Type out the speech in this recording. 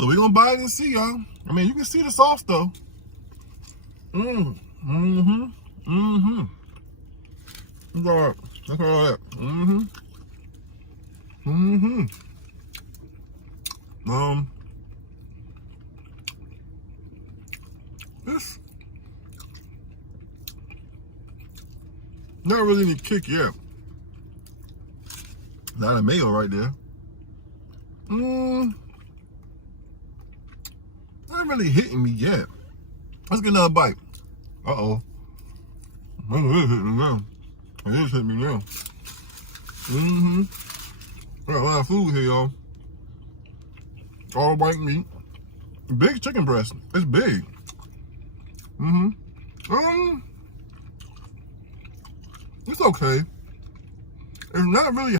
So we gonna bite it and see, y'all. I mean, you can see the sauce though. Look at all that. This not really any kick yet. Not a mayo right there. Not really hitting me yet. Let's get another bite. Uh-oh. It is hitting me now. It is hitting me now. Got a lot of food here, y'all. All white meat. Big chicken breast. It's big. It's okay. It's not really